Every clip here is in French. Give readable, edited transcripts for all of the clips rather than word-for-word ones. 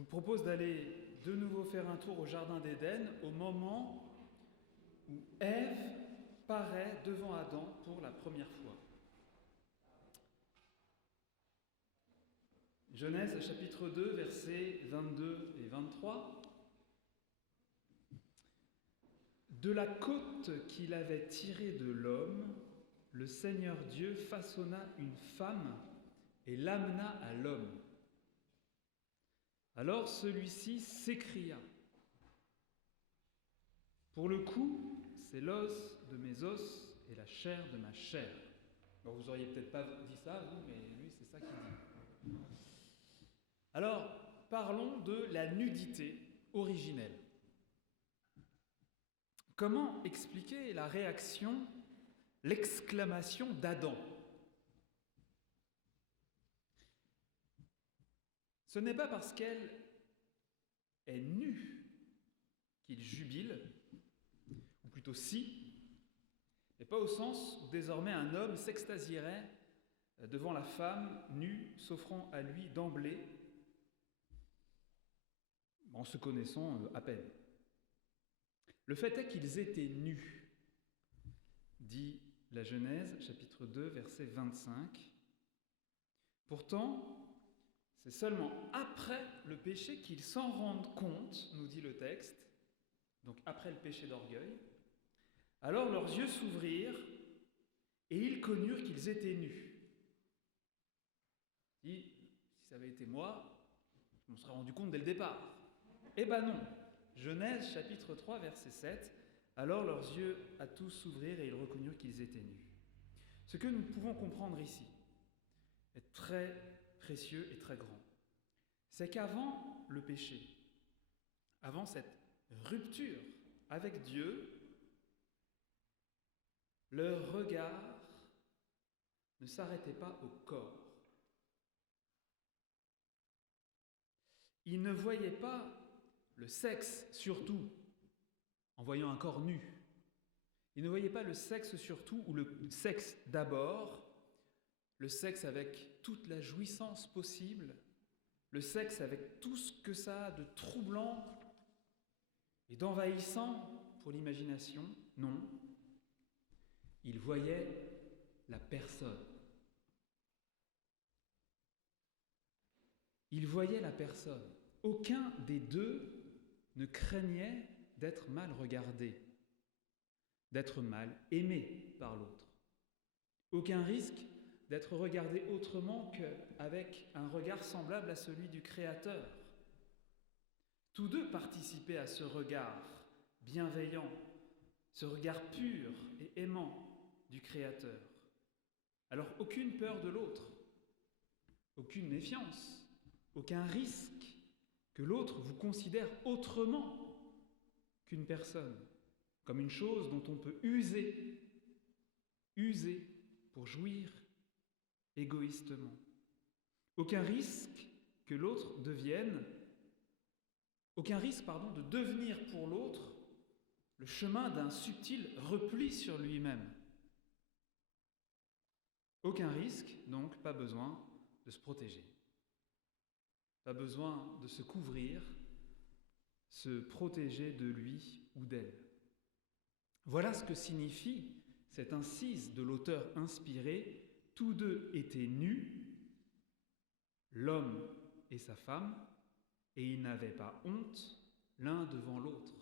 Je vous propose d'aller de nouveau faire un tour au Jardin d'Éden au moment où Ève paraît devant Adam pour la première fois. Genèse chapitre 2, versets 22 et 23. De la côte qu'il avait tirée de l'homme, le Seigneur Dieu façonna une femme et l'amena à l'homme. Alors celui-ci s'écria : pour le coup, c'est l'os de mes os et la chair de ma chair. Alors vous auriez peut-être pas dit ça, vous, mais lui, c'est ça qu'il dit. Alors, parlons de la nudité originelle. Comment expliquer la réaction, l'exclamation d'Adam ? Ce n'est pas parce qu'elle est nue qu'il jubile, ou plutôt si, et pas au sens où désormais un homme s'extasierait devant la femme nue s'offrant à lui d'emblée, en se connaissant à peine. Le fait est qu'ils étaient nus, dit la Genèse, chapitre 2, verset 25. Pourtant, c'est seulement après le péché qu'ils s'en rendent compte, nous dit le texte, donc après le péché d'orgueil. Alors leurs yeux s'ouvrirent et ils connurent qu'ils étaient nus. Si ça avait été moi, je m'en serais rendu compte dès le départ. Eh ben non. Genèse chapitre 3, verset 7. Alors leurs yeux à tous s'ouvrirent et ils reconnurent qu'ils étaient nus. Ce que nous pouvons comprendre ici est très précieux et très grand. C'est qu'avant le péché, avant cette rupture avec Dieu, leur regard ne s'arrêtait pas au corps. Ils ne voyaient pas le sexe surtout en voyant un corps nu. Ils ne voyaient pas le sexe surtout ou le sexe d'abord, le sexe avec toute la jouissance possible, le sexe avec tout ce que ça a de troublant et d'envahissant pour l'imagination. Non. Ils voyaient la personne. Ils voyaient la personne. Aucun des deux ne craignait d'être mal regardé, d'être mal aimé par l'autre. Aucun risque d'être regardé autrement qu'avec un regard semblable à celui du Créateur. Tous deux participaient à ce regard bienveillant, ce regard pur et aimant du Créateur. Alors aucune peur de l'autre, aucune méfiance, aucun risque que l'autre vous considère autrement qu'une personne, comme une chose dont on peut user pour jouir égoïstement. Aucun risque que l'autre devienne, de devenir pour l'autre le chemin d'un subtil repli sur lui-même. Aucun risque, donc pas besoin de se protéger. Pas besoin de se couvrir, se protéger de lui ou d'elle. Voilà ce que signifie cette incise de l'auteur inspiré. Tous deux étaient nus, l'homme et sa femme, et ils n'avaient pas honte l'un devant l'autre.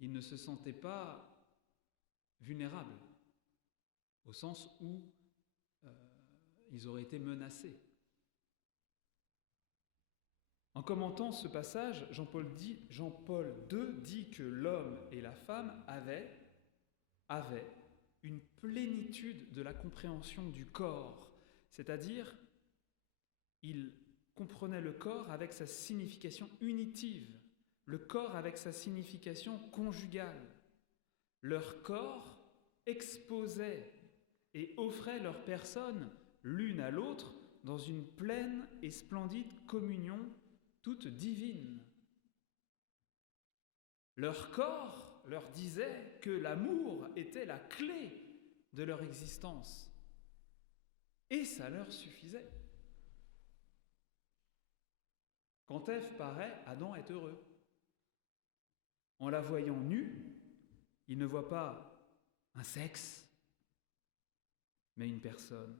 Ils ne se sentaient pas vulnérables, au sens où ils auraient été menacés. En commentant ce passage, Jean-Paul II dit que l'homme et la femme avaient une plénitude de la compréhension du corps, c'est-à-dire ils comprenaient le corps avec sa signification unitive, le corps avec sa signification conjugale. Leur corps exposait et offrait leur personne l'une à l'autre dans une pleine et splendide communion toute divine. Leur corps leur disait que l'amour était la clé de leur existence. Et ça leur suffisait. Quand Ève paraît, Adam est heureux. En la voyant nue, il ne voit pas un sexe, mais une personne.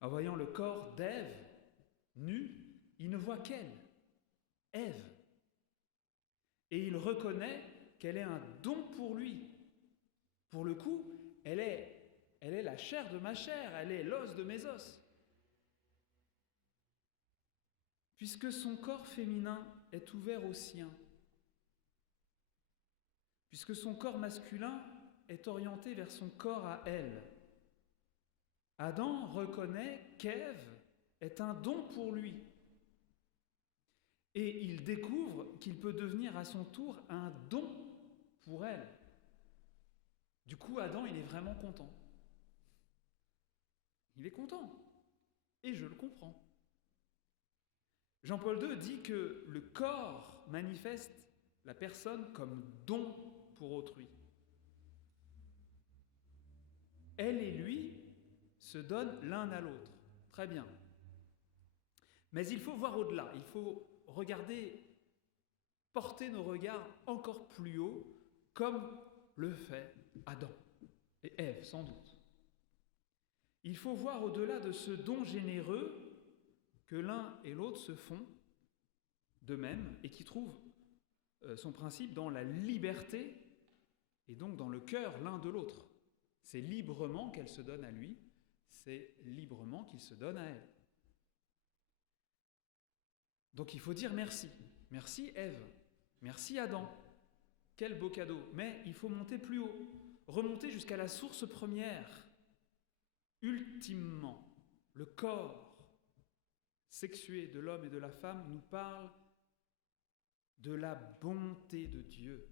En voyant le corps d'Ève nu, il ne voit qu'elle, Ève. Et il reconnaît qu'elle est un don pour lui. Pour le coup, elle est la chair de ma chair, elle est l'os de mes os. Puisque son corps féminin est ouvert au sien, puisque son corps masculin est orienté vers son corps à elle, Adam reconnaît qu'Ève est un don pour lui. Et il découvre qu'il peut devenir à son tour un don pour elle. Du coup, Adam, il est vraiment content. Il est content. Et je le comprends. Jean-Paul II dit que le corps manifeste la personne comme don pour autrui. Elle et lui se donnent l'un à l'autre. Très bien. Mais il faut voir au-delà. Il faut regarder, porter nos regards encore plus haut, comme le fait Adam et Ève, sans doute. Il faut voir au-delà de ce don généreux que l'un et l'autre se font d'eux-mêmes et qui trouve son principe dans la liberté et donc dans le cœur l'un de l'autre. C'est librement qu'elle se donne à lui, c'est librement qu'il se donne à elle. Donc il faut dire merci. Merci Ève, merci Adam. Quel beau cadeau. Mais il faut monter plus haut, remonter jusqu'à la source première. Ultimement, le corps sexué de l'homme et de la femme nous parle de la bonté de Dieu.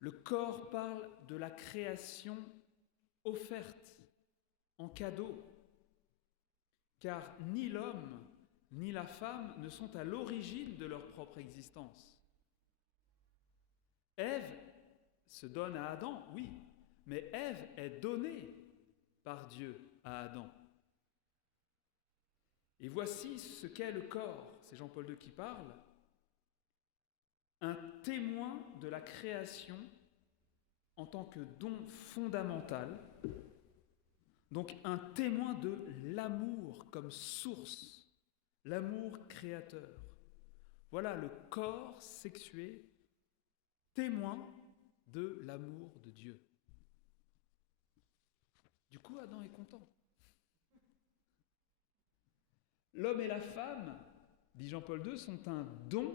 Le corps parle de la création offerte en cadeau, car ni l'homme ni la femme ne sont à l'origine de leur propre existence. Ève se donne à Adam, oui, mais Ève est donnée par Dieu à Adam. Et voici ce qu'est le corps, c'est Jean-Paul II qui parle, un témoin de la création en tant que don fondamental, donc un témoin de l'amour comme source, l'amour créateur. Voilà le corps sexué, témoin de l'amour de Dieu. Du coup, Adam est content. L'homme et la femme, dit Jean-Paul II, sont un don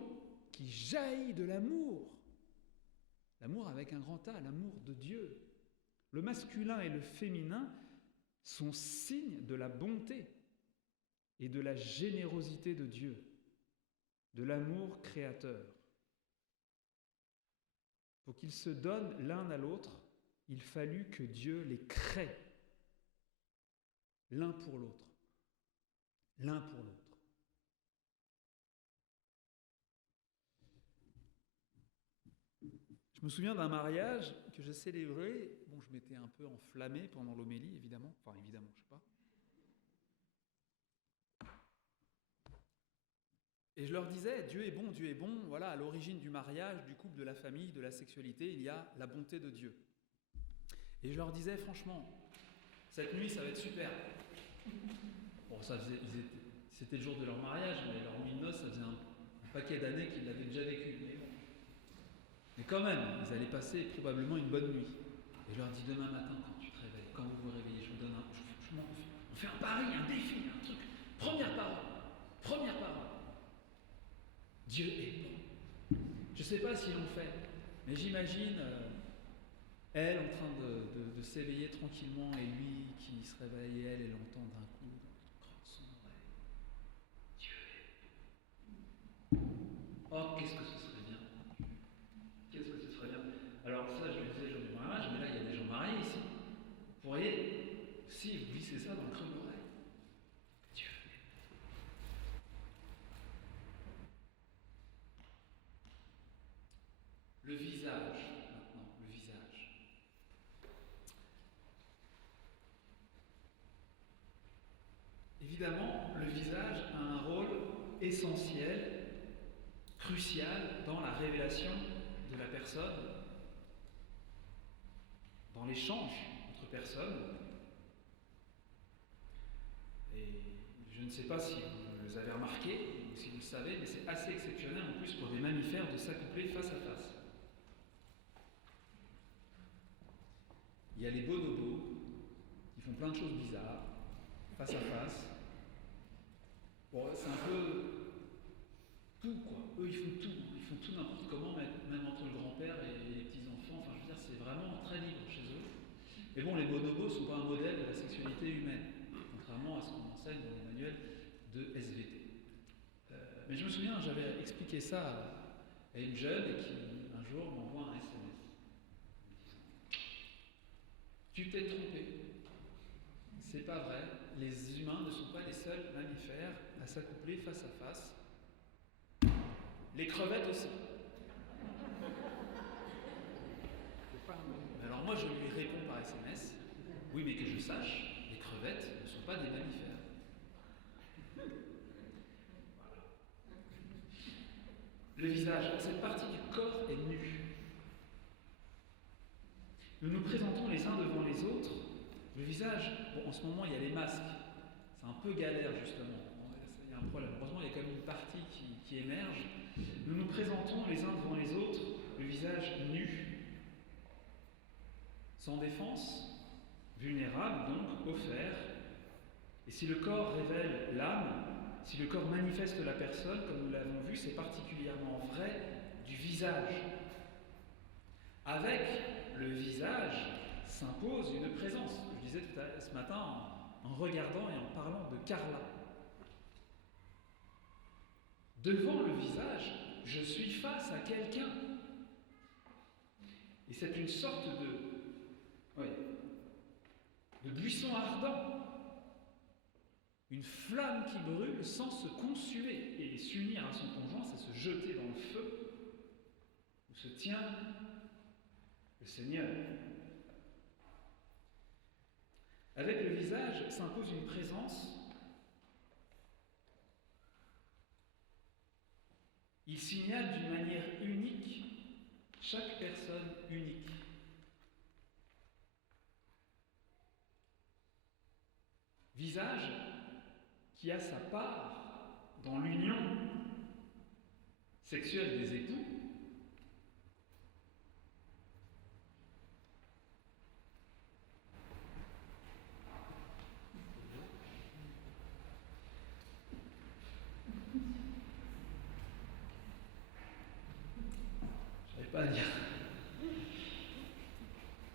qui jaillit de l'amour. L'amour avec un grand A, l'amour de Dieu. Le masculin et le féminin sont signes de la bonté et de la générosité de Dieu, de l'amour créateur. Pour qu'ils se donnent l'un à l'autre, il fallut que Dieu les crée l'un pour l'autre. L'un pour l'autre. Je me souviens d'un mariage que j'ai célébré. Bon, je m'étais un peu enflammé pendant l'homélie, évidemment. Enfin, évidemment, je sais pas. Et je leur disais, Dieu est bon, Dieu est bon. Voilà, à l'origine du mariage, du couple, de la famille, de la sexualité, il y a la bonté de Dieu. Et je leur disais, franchement, cette nuit, ça va être super. Bon, c'était le jour de leur mariage, mais leur nuit de noces, ça faisait un paquet d'années qu'ils l'avaient déjà vécu. Mais quand même, ils allaient passer probablement une bonne nuit. Et je leur dis, demain matin, quand tu te réveilles, quand vous vous réveillez, je vous donne on fait un pari, un défi, un truc. Première parole. Dieu est bon. Je ne sais pas si l'on fait, mais j'imagine elle en train de s'éveiller tranquillement et lui qui se réveille et elle l'entend d'un coup dans le creux de son oreille. Dieu est bon. Oh, qu'est-ce que ce serait bien. Qu'est-ce que ce serait bien. Alors ça, je le disais, jour du mariage, mais là, il y a des gens mariés ici. Vous voyez, si vous glissez ça dans le creux de l'oreille. Dieu est bon. Le visage, maintenant, le visage. Évidemment, le visage a un rôle essentiel, crucial dans la révélation de la personne, dans l'échange entre personnes. Et je ne sais pas si vous avez remarqué, ou si vous le savez, mais c'est assez exceptionnel en plus pour des mammifères de s'accoupler face à face. Il y a les bonobos qui font plein de choses bizarres, face à face. Bon, c'est un peu tout, quoi. Eux, ils font tout n'importe comment, même entre le grand-père et les petits-enfants. Enfin, je veux dire, c'est vraiment très libre chez eux. Mais bon, les bonobos ne sont pas un modèle de la sexualité humaine, contrairement à ce qu'on enseigne dans les manuels de SVT. Mais je me souviens, j'avais expliqué ça à une jeune et qui, un jour, m'envoie un SMS. Tu t'es trompé. C'est pas vrai. Les humains ne sont pas les seuls mammifères à s'accoupler face à face. Les crevettes aussi. Alors moi je lui réponds par SMS, oui mais que je sache, les crevettes ne sont pas des mammifères. Voilà. Le visage, cette partie du corps est nue. Nous nous présentons les uns devant les autres. Le visage, bon en ce moment il y a les masques, c'est un peu galère justement, il y a un problème. Heureusement il y a quand même une partie qui émerge. Nous nous présentons les uns devant les autres, le visage nu, sans défense, vulnérable donc, offert. Et si le corps révèle l'âme, si le corps manifeste la personne, comme nous l'avons vu, c'est particulièrement vrai du visage. Avec le visage s'impose une présence. Je disais ce matin en regardant et en parlant de Carla. Devant le visage, je suis face à quelqu'un. Et c'est une sorte de buisson ardent. Une flamme qui brûle sans se consumer. Et s'unir à son conjoint, c'est se jeter dans le feu où se tient le Seigneur. Avec le visage s'impose une présence. Il signale d'une manière unique chaque personne unique. Visage qui a sa part dans l'union sexuelle des époux. Je n'arrive pas à dire.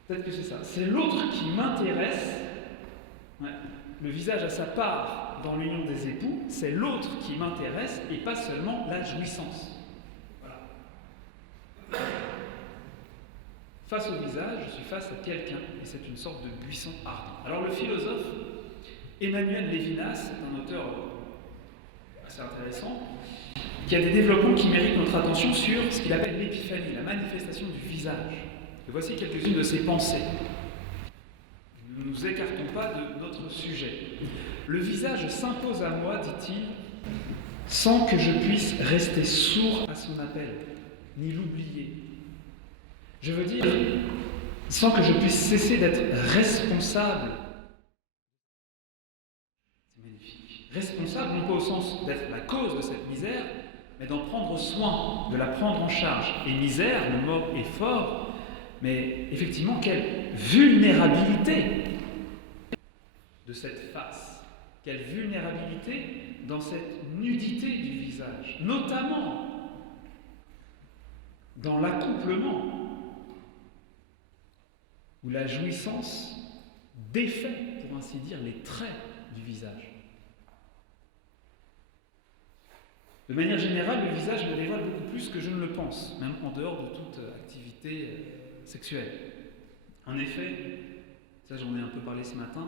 Peut-être que c'est ça. C'est l'autre qui m'intéresse. Ouais. Le visage a sa part dans l'union des époux, c'est l'autre qui m'intéresse et pas seulement la jouissance. Voilà. Face au visage, je suis face à quelqu'un et c'est une sorte de buisson ardent. Alors le philosophe Emmanuel Lévinas, c'est un auteur assez intéressant, qui a des développements qui méritent notre attention sur ce qu'il appelle l'épiphanie, la manifestation du visage. Et voici quelques-unes de ses pensées. Ne nous écartons pas de notre sujet. Le visage s'impose à moi, dit-il, sans que je puisse rester sourd à son appel, ni l'oublier. Je veux dire, sans que je puisse cesser d'être responsable. C'est magnifique. Responsable, non pas au sens d'être la cause de cette misère, mais d'en prendre soin, de la prendre en charge. Et misère, le mot est fort, mais effectivement, quelle vulnérabilité de cette face, quelle vulnérabilité dans cette nudité du visage, notamment dans l'accouplement, où la jouissance défait, pour ainsi dire, les traits du visage. De manière générale, le visage me dévoile beaucoup plus que je ne le pense, même en dehors de toute activité sexuelle. En effet, ça j'en ai un peu parlé ce matin,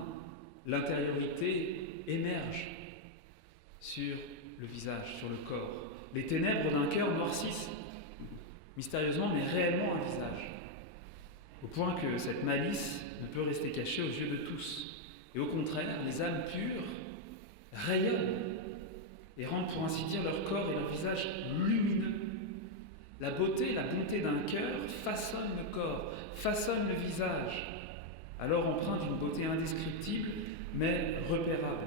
l'intériorité émerge sur le visage, sur le corps. Les ténèbres d'un cœur noircissent mystérieusement mais réellement un visage, au point que cette malice ne peut rester cachée aux yeux de tous. Et au contraire, les âmes pures rayonnent et rendent pour ainsi dire leur corps et leur visage lumineux. La beauté, la bonté d'un cœur façonne le corps, façonne le visage, alors empreint d'une beauté indescriptible, mais repérable.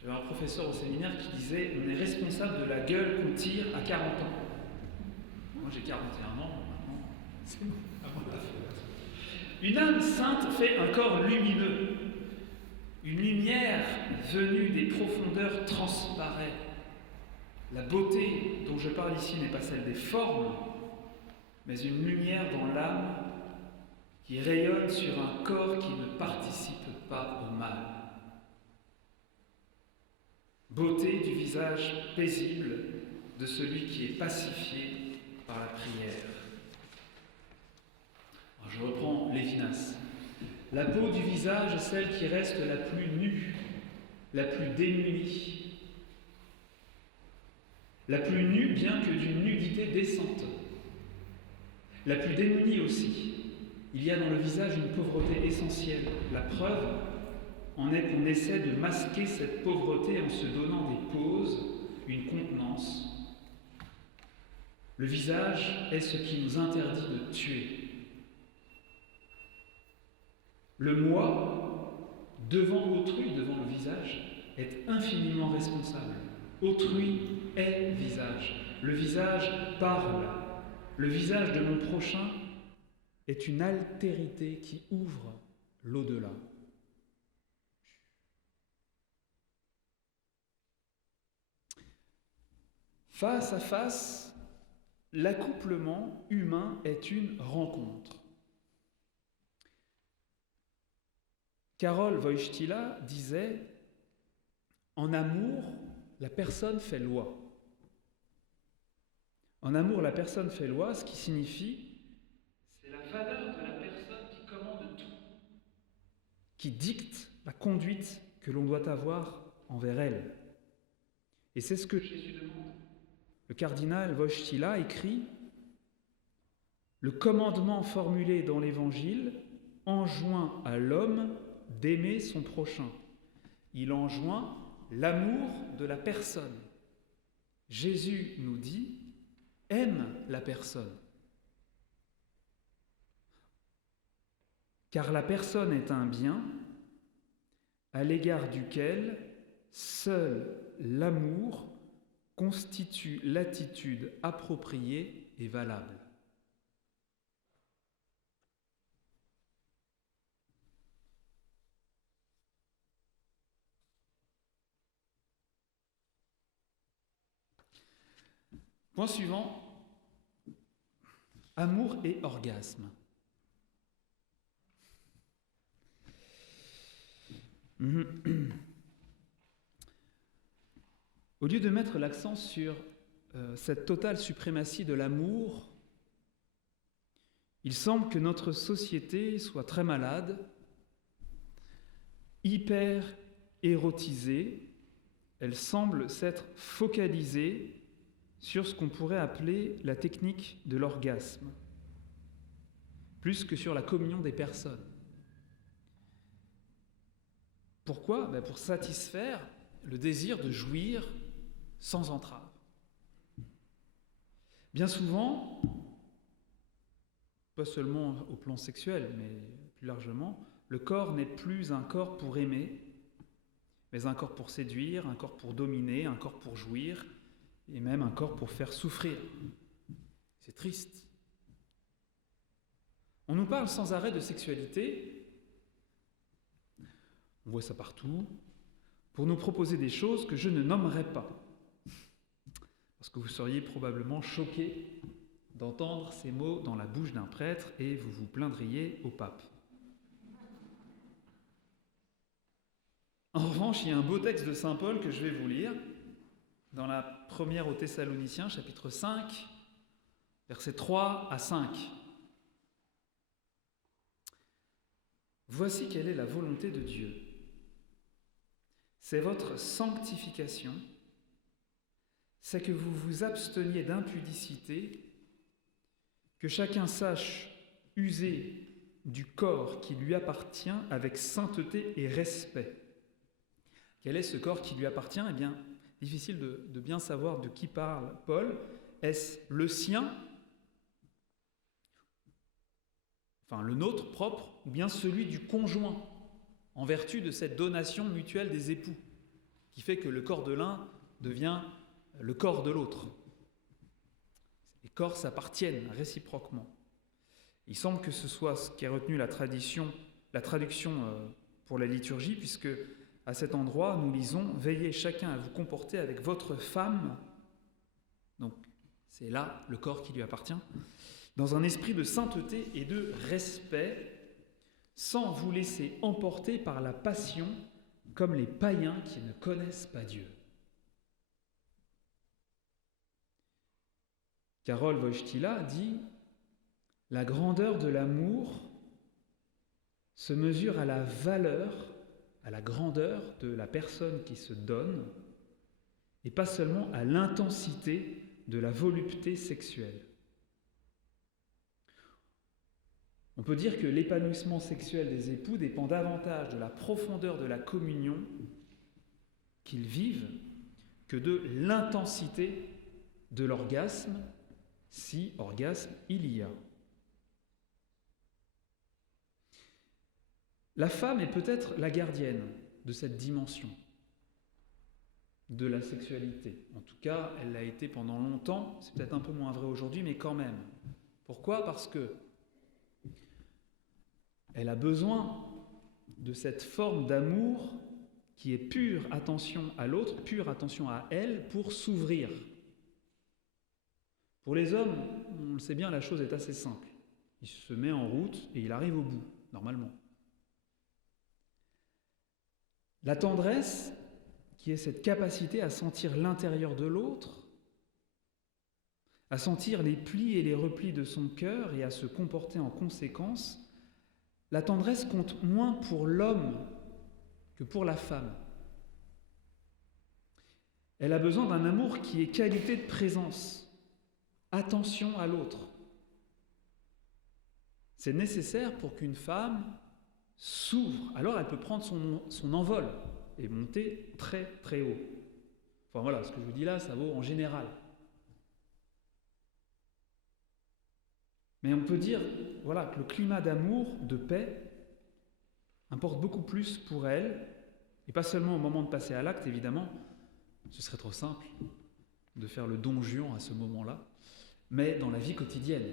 J'avais un professeur au séminaire qui disait « On est responsable de la gueule qu'on tire à 40 ans ». Moi j'ai 41 ans, maintenant, c'est bon. Une âme sainte fait un corps lumineux. Une lumière venue des profondeurs transparaît. La beauté dont je parle ici n'est pas celle des formes, mais une lumière dans l'âme qui rayonne sur un corps qui ne participe pas au mal. Beauté du visage paisible de celui qui est pacifié par la prière. Alors je reprends Lévinas. La peau du visage est celle qui reste la plus nue, la plus démunie. La plus nue bien que d'une nudité décente. La plus démunie aussi. Il y a dans le visage une pauvreté essentielle. La preuve en est qu'on essaie de masquer cette pauvreté en se donnant des pauses, une contenance. Le visage est ce qui nous interdit de tuer. Le moi, devant autrui, devant le visage, est infiniment responsable. Autrui est visage. Le visage parle. Le visage de mon prochain est une altérité qui ouvre l'au-delà. Face à face, l'accouplement humain est une rencontre. Karol Wojtyla disait « En amour, la personne fait loi ». En amour, la personne fait loi, ce qui signifie c'est la valeur de la personne qui commande tout, qui dicte la conduite que l'on doit avoir envers elle. Et c'est ce que Jésus demande. Le cardinal Wojtyla écrit « Le commandement formulé dans l'Évangile enjoint à l'homme d'aimer son prochain. Il enjoint l'amour de la personne. Jésus nous dit « Aime la personne ». Car la personne est un bien à l'égard duquel seul l'amour constitue l'attitude appropriée et valable. Point suivant, amour et orgasme. Au lieu de mettre l'accent sur cette totale suprématie de l'amour, il semble que notre société soit très malade, hyper érotisée. Elle semble s'être focalisée sur ce qu'on pourrait appeler la technique de l'orgasme, plus que sur la communion des personnes. Pourquoi ? Pour satisfaire le désir de jouir sans entrave. Bien souvent, pas seulement au plan sexuel, mais plus largement, le corps n'est plus un corps pour aimer, mais un corps pour séduire, un corps pour dominer, un corps pour jouir, et même un corps pour faire souffrir. C'est triste. On nous parle sans arrêt de sexualité, on voit ça partout, pour nous proposer des choses que je ne nommerai pas. Parce que vous seriez probablement choqués d'entendre ces mots dans la bouche d'un prêtre et vous vous plaindriez au pape. En revanche, il y a un beau texte de saint Paul que je vais vous lire, dans la première aux Thessaloniciens, chapitre 5, versets 3 à 5. Voici quelle est la volonté de Dieu. C'est votre sanctification, c'est que vous vous absteniez d'impudicité, que chacun sache user du corps qui lui appartient avec sainteté et respect. Quel est ce corps qui lui appartient ? Eh bien, difficile de bien savoir de qui parle Paul. Est-ce le sien, enfin le nôtre propre, ou bien celui du conjoint, en vertu de cette donation mutuelle des époux, qui fait que le corps de l'un devient le corps de l'autre. Les corps s'appartiennent réciproquement. Il semble que ce soit ce qui a retenu la traduction pour la liturgie, puisque à cet endroit, nous lisons « Veillez chacun à vous comporter avec votre femme », donc c'est là le corps qui lui appartient, dans un esprit de sainteté et de respect, sans vous laisser emporter par la passion, comme les païens qui ne connaissent pas Dieu. Karol Wojtyla dit « La grandeur de l'amour se mesure à la valeur, à la grandeur de la personne qui se donne, et pas seulement à l'intensité de la volupté sexuelle. » On peut dire que l'épanouissement sexuel des époux dépend davantage de la profondeur de la communion qu'ils vivent que de l'intensité de l'orgasme, si orgasme il y a. La femme est peut-être la gardienne de cette dimension de la sexualité. En tout cas, elle l'a été pendant longtemps, c'est peut-être un peu moins vrai aujourd'hui, mais quand même. Pourquoi ? Parce que elle a besoin de cette forme d'amour qui est pure attention à l'autre, pure attention à elle, pour s'ouvrir. Pour les hommes, on le sait bien, la chose est assez simple. Il se met en route et il arrive au bout, normalement. La tendresse, qui est cette capacité à sentir l'intérieur de l'autre, à sentir les plis et les replis de son cœur et à se comporter en conséquence, la tendresse compte moins pour l'homme que pour la femme. Elle a besoin d'un amour qui est qualité de présence, attention à l'autre. C'est nécessaire pour qu'une femme s'ouvre. Alors elle peut prendre son envol et monter très très haut. Enfin voilà, ce que je vous dis là, ça vaut en général. Mais on peut dire voilà, que le climat d'amour, de paix, importe beaucoup plus pour elle, et pas seulement au moment de passer à l'acte, évidemment, ce serait trop simple de faire le don Juan à ce moment-là, mais dans la vie quotidienne.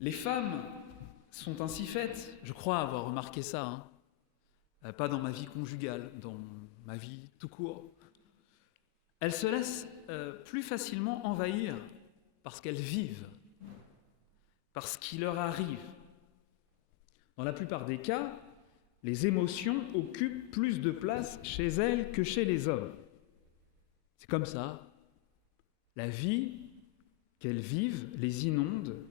Les femmes sont ainsi faites, je crois avoir remarqué ça, pas dans ma vie conjugale, dans ma vie tout court. Elles se laissent plus facilement envahir parce qu'elles vivent, parce qu'il leur arrive. Dans la plupart des cas, les émotions occupent plus de place chez elles que chez les hommes. C'est comme ça. La vie qu'elles vivent les inonde,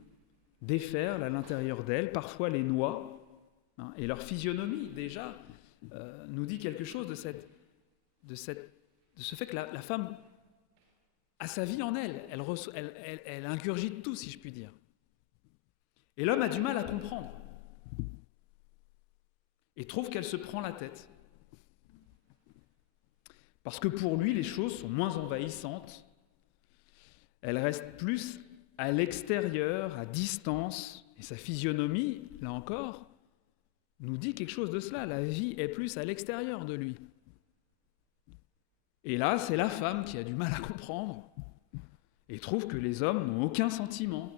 déferle à l'intérieur d'elles, parfois les noie, et leur physionomie, déjà, nous dit quelque chose de ce fait que la femme a sa vie en elle. Elle ingurgite tout, si je puis dire. Et l'homme a du mal à comprendre. Et trouve qu'elle se prend la tête. Parce que pour lui, les choses sont moins envahissantes. Elles restent plus à l'extérieur, à distance. Et sa physionomie, là encore, nous dit quelque chose de cela. La vie est plus à l'extérieur de lui. Et là, c'est la femme qui a du mal à comprendre et trouve que les hommes n'ont aucun sentiment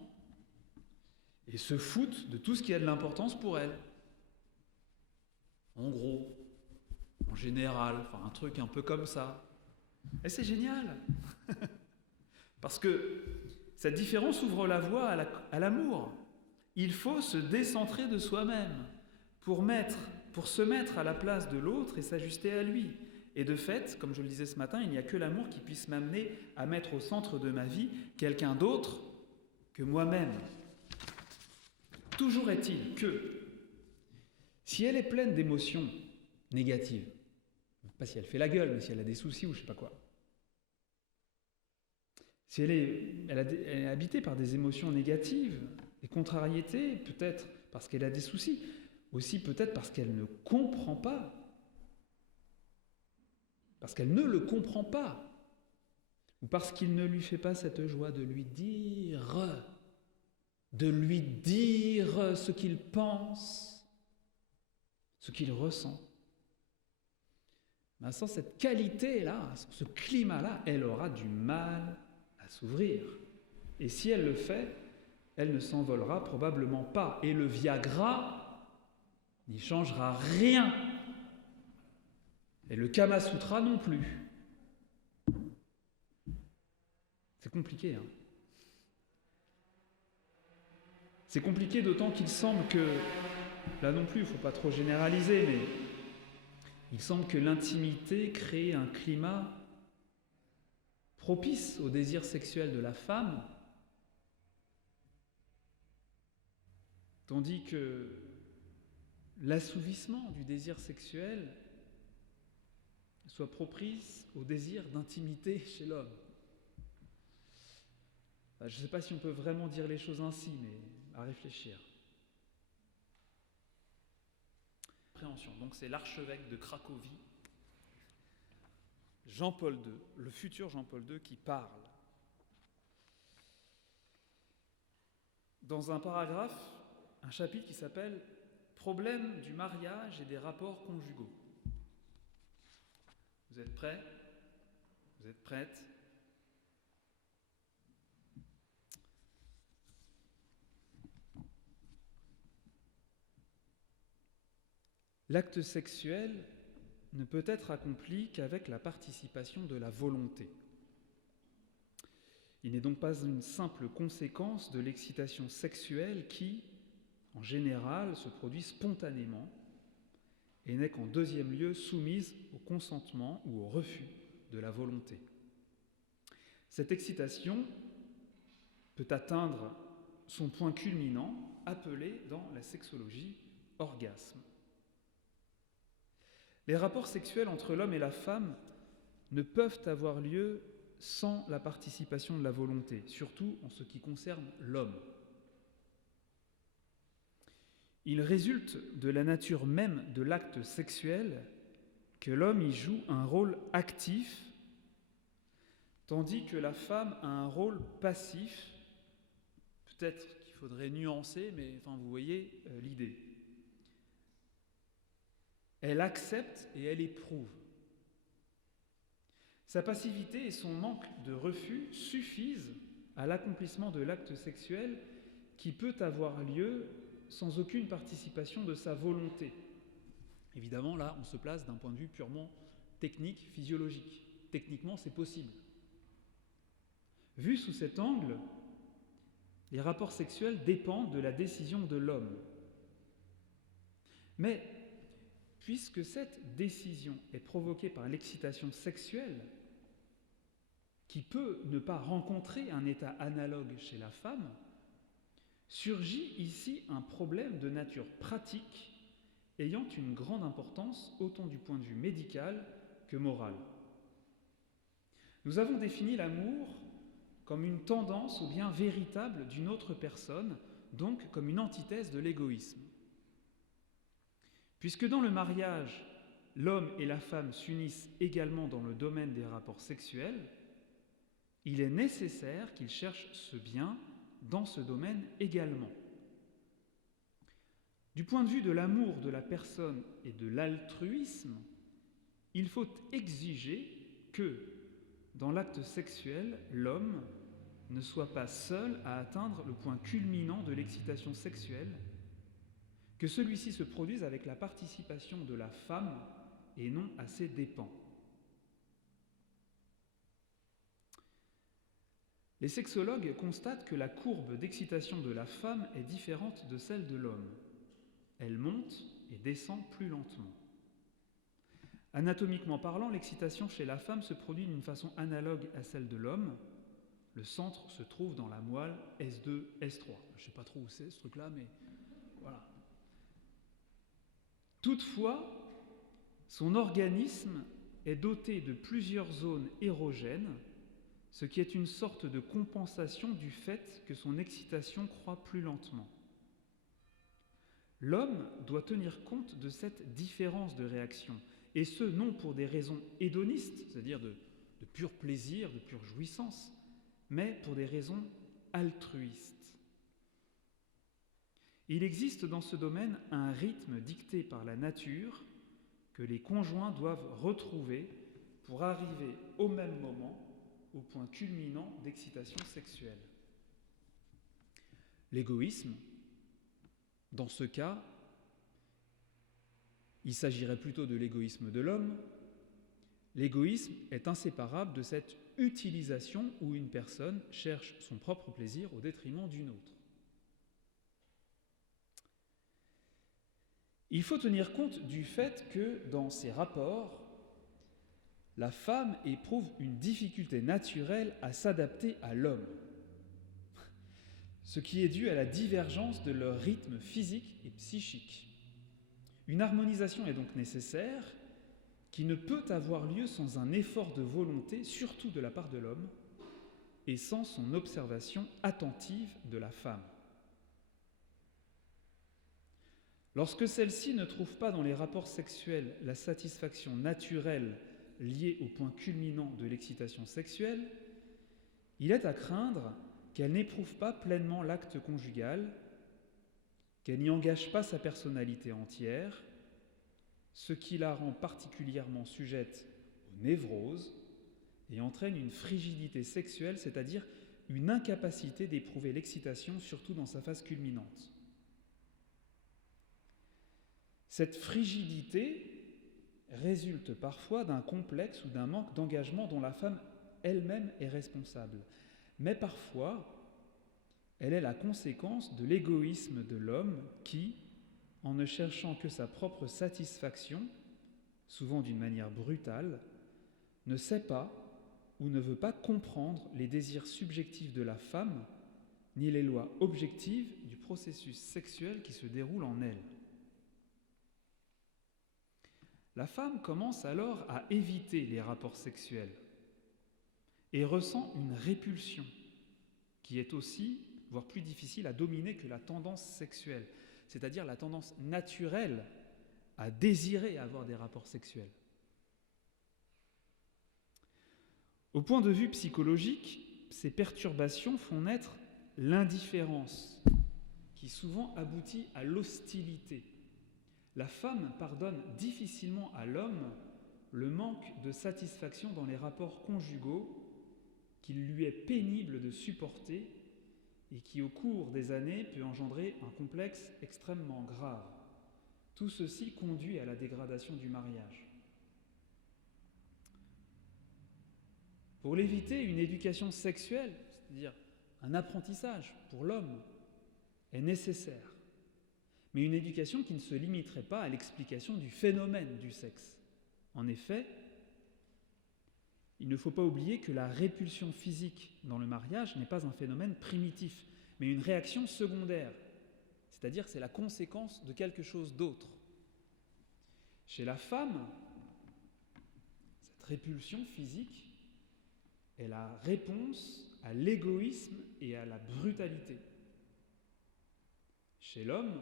et se foutent de tout ce qui a de l'importance pour elle. En gros, en général, enfin un truc un peu comme ça. Et c'est génial parce que cette différence ouvre la voie à l'amour. Il faut se décentrer de soi-même pour se mettre à la place de l'autre et s'ajuster à lui. Et de fait, comme je le disais ce matin, il n'y a que l'amour qui puisse m'amener à mettre au centre de ma vie quelqu'un d'autre que moi-même. Toujours est-il que, si elle est pleine d'émotions négatives, pas si elle fait la gueule, mais si elle a des soucis ou je ne sais pas quoi, si elle est habitée par des émotions négatives, des contrariétés, peut-être parce qu'elle a des soucis, aussi peut-être parce qu'elle ne comprend pas parce qu'elle ne le comprend pas, ou parce qu'il ne lui fait pas cette joie de lui dire ce qu'il pense, ce qu'il ressent. Ben, sans cette qualité-là, ce climat-là, elle aura du mal à s'ouvrir. Et si elle le fait, elle ne s'envolera probablement pas. Et le Viagra n'y changera rien. Et le Kama Sutra non plus. C'est compliqué, hein. C'est compliqué d'autant qu'il semble que, là non plus, il ne faut pas trop généraliser, mais il semble que l'intimité crée un climat propice au désir sexuel de la femme, tandis que l'assouvissement du désir sexuel soit propice au désir d'intimité chez l'homme. Je ne sais pas si on peut vraiment dire les choses ainsi, mais à réfléchir. Donc c'est l'archevêque de Cracovie, Jean-Paul II, le futur Jean-Paul II, qui parle. Dans un paragraphe, un chapitre qui s'appelle « Problème du mariage et des rapports conjugaux ». Vous êtes prêts ? Vous êtes prêtes ? L'acte sexuel ne peut être accompli qu'avec la participation de la volonté. Il n'est donc pas une simple conséquence de l'excitation sexuelle qui, en général, se produit spontanément et n'est qu'en deuxième lieu soumise au consentement ou au refus de la volonté. Cette excitation peut atteindre son point culminant, appelé dans la sexologie orgasme. Les rapports sexuels entre l'homme et la femme ne peuvent avoir lieu sans la participation de la volonté, surtout en ce qui concerne l'homme. Il résulte de la nature même de l'acte sexuel que l'homme y joue un rôle actif, tandis que la femme a un rôle passif. Peut-être qu'il faudrait nuancer, mais vous voyez l'idée. Elle accepte et elle éprouve. Sa passivité et son manque de refus suffisent à l'accomplissement de l'acte sexuel qui peut avoir lieu sans aucune participation de sa volonté. Évidemment, là, on se place d'un point de vue purement technique, physiologique. Techniquement, c'est possible. Vu sous cet angle, les rapports sexuels dépendent de la décision de l'homme. Mais puisque cette décision est provoquée par l'excitation sexuelle, qui peut ne pas rencontrer un état analogue chez la femme, surgit ici un problème de nature pratique ayant une grande importance autant du point de vue médical que moral. Nous avons défini l'amour comme une tendance au bien véritable d'une autre personne, donc comme une antithèse de l'égoïsme. Puisque dans le mariage, l'homme et la femme s'unissent également dans le domaine des rapports sexuels, il est nécessaire qu'ils cherchent ce bien dans ce domaine également. Du point de vue de l'amour de la personne et de l'altruisme, il faut exiger que, dans l'acte sexuel, l'homme ne soit pas seul à atteindre le point culminant de l'excitation sexuelle, que celui-ci se produise avec la participation de la femme et non à ses dépens. Les sexologues constatent que la courbe d'excitation de la femme est différente de celle de l'homme. Elle monte et descend plus lentement. Anatomiquement parlant, l'excitation chez la femme se produit d'une façon analogue à celle de l'homme. Le centre se trouve dans la moelle S2, S3. Je ne sais pas trop où c'est ce truc-là, mais voilà. Toutefois, son organisme est doté de plusieurs zones érogènes, ce qui est une sorte de compensation du fait que son excitation croît plus lentement. L'homme doit tenir compte de cette différence de réaction et ce, non pour des raisons hédonistes, c'est-à-dire de pur plaisir, de pure jouissance, mais pour des raisons altruistes. Il existe dans ce domaine un rythme dicté par la nature que les conjoints doivent retrouver pour arriver au même moment au point culminant d'excitation sexuelle. L'égoïsme, dans ce cas, il s'agirait plutôt de l'égoïsme de l'homme. L'égoïsme est inséparable de cette utilisation où une personne cherche son propre plaisir au détriment d'une autre. Il faut tenir compte du fait que dans ces rapports, la femme éprouve une difficulté naturelle à s'adapter à l'homme, ce qui est dû à la divergence de leur rythme physique et psychique. Une harmonisation est donc nécessaire, qui ne peut avoir lieu sans un effort de volonté, surtout de la part de l'homme, et sans son observation attentive de la femme. Lorsque celle-ci ne trouve pas dans les rapports sexuels la satisfaction naturelle liée au point culminant de l'excitation sexuelle, il est à craindre qu'elle n'éprouve pas pleinement l'acte conjugal, qu'elle n'y engage pas sa personnalité entière, ce qui la rend particulièrement sujette aux névroses et entraîne une frigidité sexuelle, c'est-à-dire une incapacité d'éprouver l'excitation, surtout dans sa phase culminante. Cette frigidité résulte parfois d'un complexe ou d'un manque d'engagement dont la femme elle-même est responsable. Mais parfois, elle est la conséquence de l'égoïsme de l'homme qui, en ne cherchant que sa propre satisfaction, souvent d'une manière brutale, ne sait pas ou ne veut pas comprendre les désirs subjectifs de la femme, ni les lois objectives du processus sexuel qui se déroule en elle. La femme commence alors à éviter les rapports sexuels et ressent une répulsion qui est aussi, voire plus difficile à dominer que la tendance sexuelle, c'est-à-dire la tendance naturelle à désirer avoir des rapports sexuels. Au point de vue psychologique, ces perturbations font naître l'indifférence, qui souvent aboutit à l'hostilité. La femme pardonne difficilement à l'homme le manque de satisfaction dans les rapports conjugaux qu'il lui est pénible de supporter et qui, au cours des années, peut engendrer un complexe extrêmement grave. Tout ceci conduit à la dégradation du mariage. Pour l'éviter, une éducation sexuelle, c'est-à-dire un apprentissage pour l'homme, est nécessaire. Mais une éducation qui ne se limiterait pas à l'explication du phénomène du sexe. En effet, il ne faut pas oublier que la répulsion physique dans le mariage n'est pas un phénomène primitif, mais une réaction secondaire, c'est-à-dire que c'est la conséquence de quelque chose d'autre. Chez la femme, cette répulsion physique est la réponse à l'égoïsme et à la brutalité. Chez l'homme,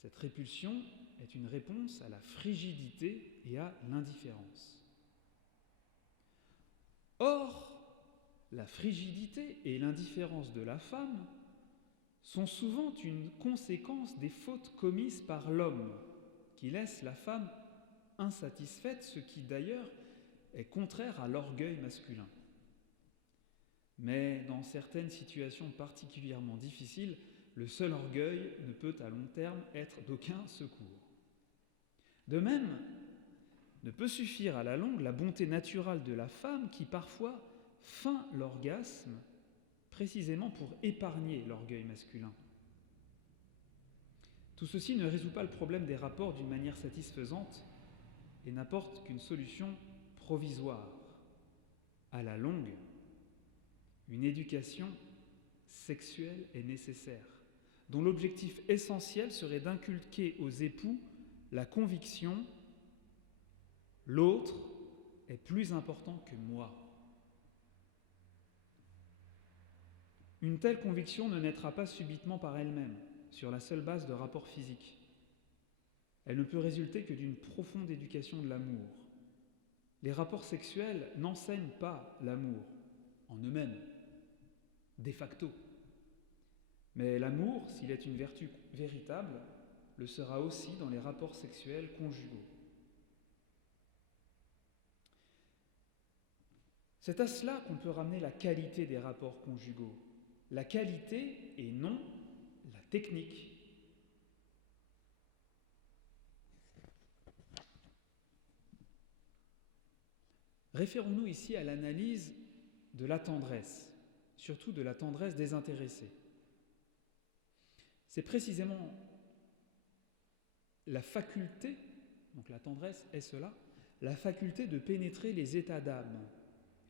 cette répulsion est une réponse à la frigidité et à l'indifférence. Or, la frigidité et l'indifférence de la femme sont souvent une conséquence des fautes commises par l'homme, qui laisse la femme insatisfaite, ce qui d'ailleurs est contraire à l'orgueil masculin. Mais dans certaines situations particulièrement difficiles, le seul orgueil ne peut à long terme être d'aucun secours. De même, ne peut suffire à la longue la bonté naturelle de la femme qui parfois feint l'orgasme précisément pour épargner l'orgueil masculin. Tout ceci ne résout pas le problème des rapports d'une manière satisfaisante et n'apporte qu'une solution provisoire. À la longue, une éducation sexuelle est nécessaire, dont l'objectif essentiel serait d'inculquer aux époux la conviction « l'autre est plus important que moi ». Une telle conviction ne naîtra pas subitement par elle-même, sur la seule base de rapports physiques. Elle ne peut résulter que d'une profonde éducation de l'amour. Les rapports sexuels n'enseignent pas l'amour en eux-mêmes, de facto. Mais l'amour, s'il est une vertu véritable, le sera aussi dans les rapports sexuels conjugaux. C'est à cela qu'on peut ramener la qualité des rapports conjugaux. La qualité et non la technique. Référons-nous ici à l'analyse de la tendresse, surtout de la tendresse désintéressée. C'est précisément la faculté, donc la tendresse est cela, la faculté de pénétrer les états d'âme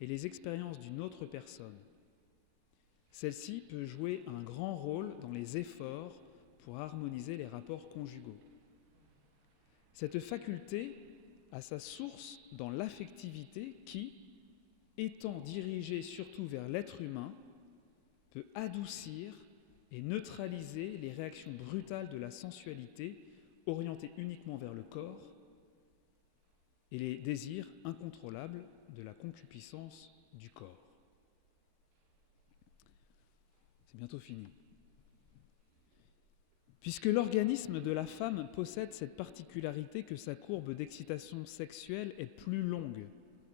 et les expériences d'une autre personne. Celle-ci peut jouer un grand rôle dans les efforts pour harmoniser les rapports conjugaux. Cette faculté a sa source dans l'affectivité qui, étant dirigée surtout vers l'être humain, peut adoucir et neutraliser les réactions brutales de la sensualité orientées uniquement vers le corps et les désirs incontrôlables de la concupiscence du corps. C'est bientôt fini. Puisque l'organisme de la femme possède cette particularité que sa courbe d'excitation sexuelle est plus longue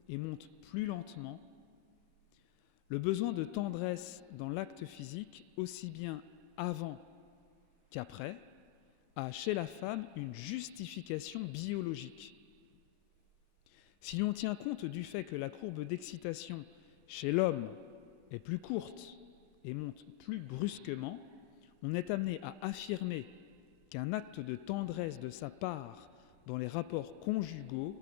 et monte plus lentement, le besoin de tendresse dans l'acte physique, aussi bien avant qu'après, a chez la femme une justification biologique. Si l'on tient compte du fait que la courbe d'excitation chez l'homme est plus courte et monte plus brusquement, on est amené à affirmer qu'un acte de tendresse de sa part dans les rapports conjugaux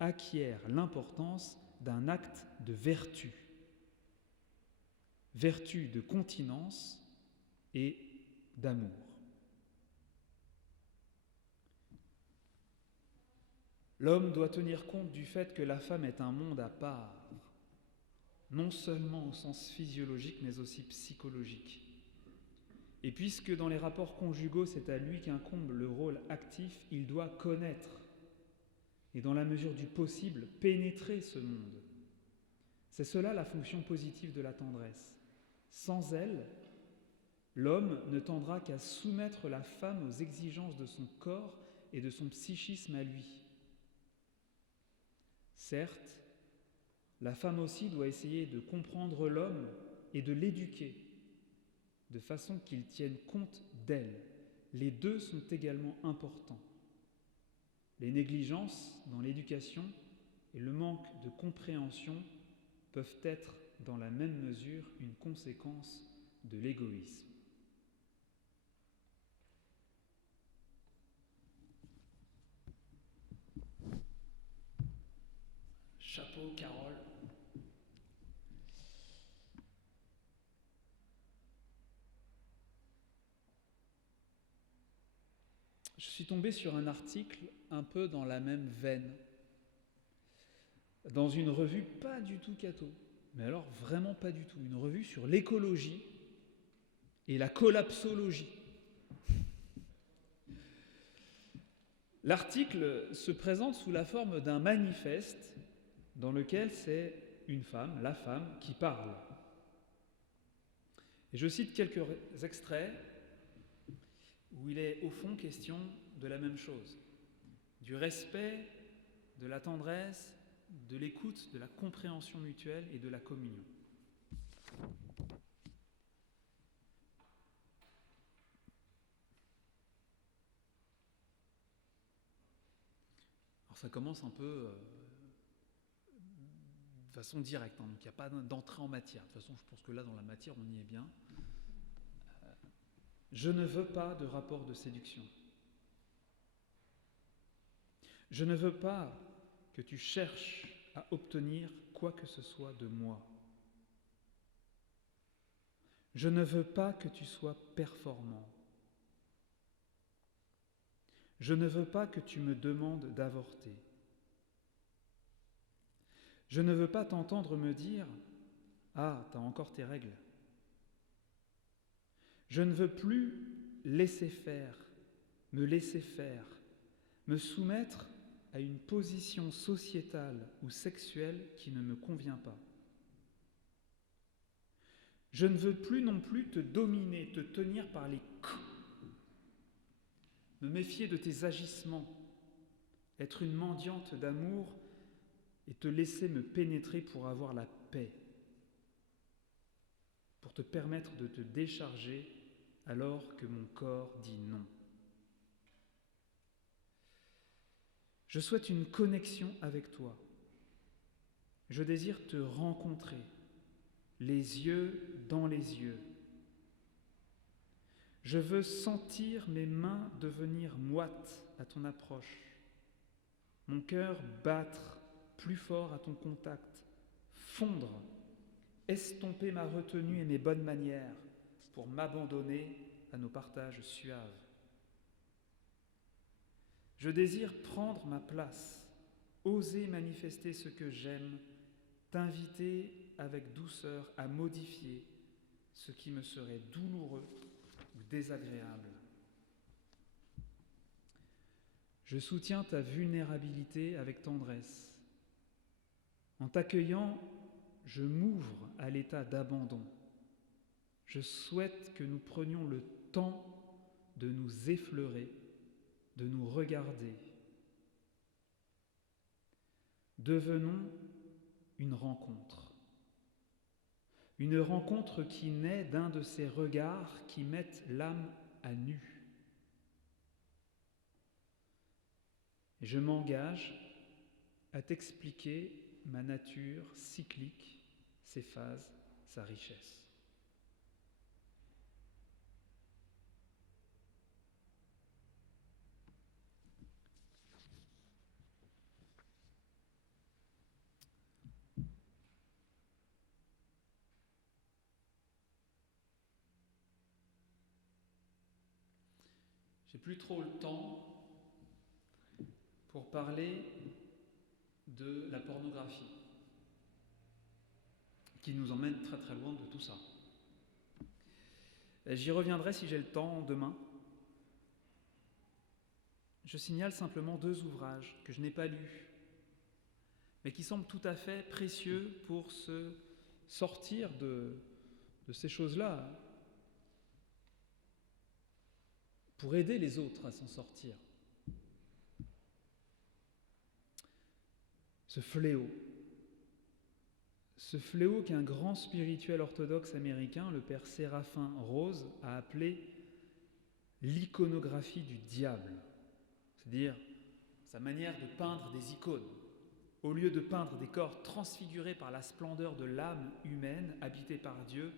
acquiert l'importance d'un acte de vertu de continence et d'amour. L'homme doit tenir compte du fait que la femme est un monde à part, non seulement au sens physiologique, mais aussi psychologique. Et puisque dans les rapports conjugaux, c'est à lui qu'incombe le rôle actif, il doit connaître et, dans la mesure du possible, pénétrer ce monde. C'est cela la fonction positive de la tendresse. Sans elle, l'homme ne tendra qu'à soumettre la femme aux exigences de son corps et de son psychisme à lui. Certes, la femme aussi doit essayer de comprendre l'homme et de l'éduquer, de façon qu'il tienne compte d'elle. Les deux sont également importants. Les négligences dans l'éducation et le manque de compréhension peuvent être dans la même mesure une conséquence de l'égoïsme. Chapeau, Carole. Je suis tombé sur un article un peu dans la même veine, dans une revue pas du tout catho, mais alors vraiment pas du tout, une revue sur l'écologie et la collapsologie. L'article se présente sous la forme d'un manifeste dans lequel c'est une femme, la femme, qui parle. Et je cite quelques extraits où il est au fond question de la même chose, du respect, de la tendresse, de l'écoute, de la compréhension mutuelle et de la communion. Alors ça commence un peu de façon directe, donc il n'y a pas d'entrée en matière. De toute façon, je pense que là, dans la matière, on y est bien. Je ne veux pas de rapport de séduction. Je ne veux pas que tu cherches à obtenir quoi que ce soit de moi. Je ne veux pas que tu sois performant. Je ne veux pas que tu me demandes d'avorter. Je ne veux pas t'entendre me dire « Ah, t'as encore tes règles ». Je ne veux plus me laisser faire, me soumettre à une position sociétale ou sexuelle qui ne me convient pas. Je ne veux plus non plus te dominer, te tenir par les coups, me méfier de tes agissements, être une mendiante d'amour et te laisser me pénétrer pour avoir la paix, pour te permettre de te décharger alors que mon corps dit non. Je souhaite une connexion avec toi. Je désire te rencontrer, les yeux dans les yeux. Je veux sentir mes mains devenir moites à ton approche, mon cœur battre plus fort à ton contact, fondre, estomper ma retenue et mes bonnes manières pour m'abandonner à nos partages suaves. Je désire prendre ma place, oser manifester ce que j'aime, t'inviter avec douceur à modifier ce qui me serait douloureux ou désagréable. Je soutiens ta vulnérabilité avec tendresse. En t'accueillant, je m'ouvre à l'état d'abandon. Je souhaite que nous prenions le temps de nous effleurer, de nous regarder. Devenons une rencontre. Une rencontre qui naît d'un de ces regards qui mettent l'âme à nu. Et je m'engage à t'expliquer ma nature cyclique, ses phases, sa richesse. J'ai plus trop le temps pour parler de la pornographie, qui nous emmène très très loin de tout ça. J'y reviendrai si j'ai le temps demain. Je signale simplement 2 ouvrages que je n'ai pas lus, mais qui semblent tout à fait précieux pour se sortir de ces choses-là, pour aider les autres à s'en sortir. Ce fléau qu'un grand spirituel orthodoxe américain, le père Séraphin Rose, a appelé l'iconographie du diable, c'est-à-dire sa manière de peindre des icônes. Au lieu de peindre des corps transfigurés par la splendeur de l'âme humaine habitée par Dieu,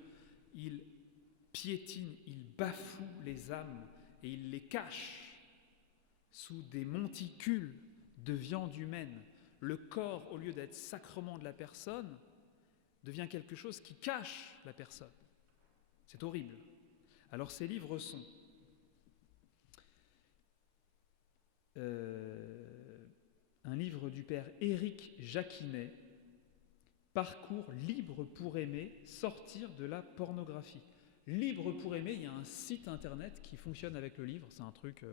il piétine, il bafoue les âmes et il les cache sous des monticules de viande humaine. Le corps, au lieu d'être sacrement de la personne, devient quelque chose qui cache la personne. C'est horrible. Alors ces livres sont un livre du père Éric Jacquinet, Parcours libre pour aimer, sortir de la pornographie. Libre pour aimer, il y a un site internet qui fonctionne avec le livre, c'est un truc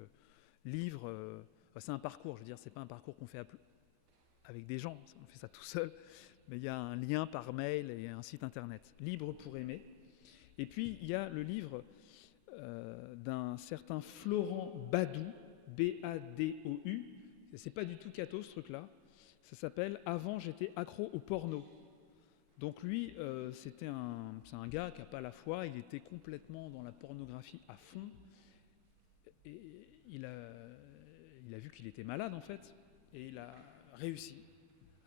c'est un parcours, je veux dire, c'est pas un parcours qu'on fait avec des gens, on fait ça tout seul, mais il y a un lien par mail et un site internet, Libre pour aimer. Et puis il y a le livre d'un certain Florent Badou, B-A-D-O-U, c'est pas du tout catho ce truc-là, ça s'appelle « Avant j'étais accro au porno ». Donc lui, c'est un gars qui n'a pas la foi, il était complètement dans la pornographie à fond, et il a vu qu'il était malade en fait, et il a réussi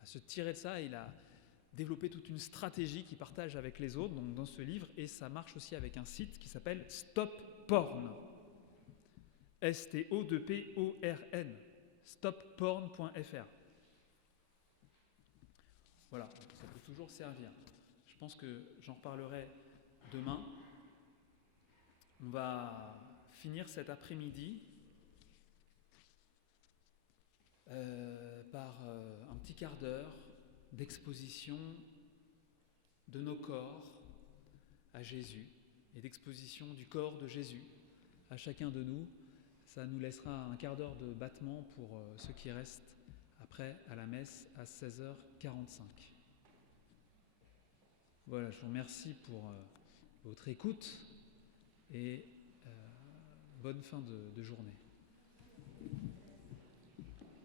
à se tirer de ça, et il a développé toute une stratégie qu'il partage avec les autres donc dans ce livre, et ça marche aussi avec un site qui s'appelle Stop Porn, S-T-O-P-O-R-N, stopporn.fr. Voilà, ça peut toujours servir. Je pense que j'en reparlerai demain. On va finir cet après-midi par un petit quart d'heure d'exposition de nos corps à Jésus et d'exposition du corps de Jésus à chacun de nous. Ça nous laissera un quart d'heure de battement pour ceux qui restent après à la messe à 16h45. Voilà, je vous remercie pour votre écoute et bonne fin de journée.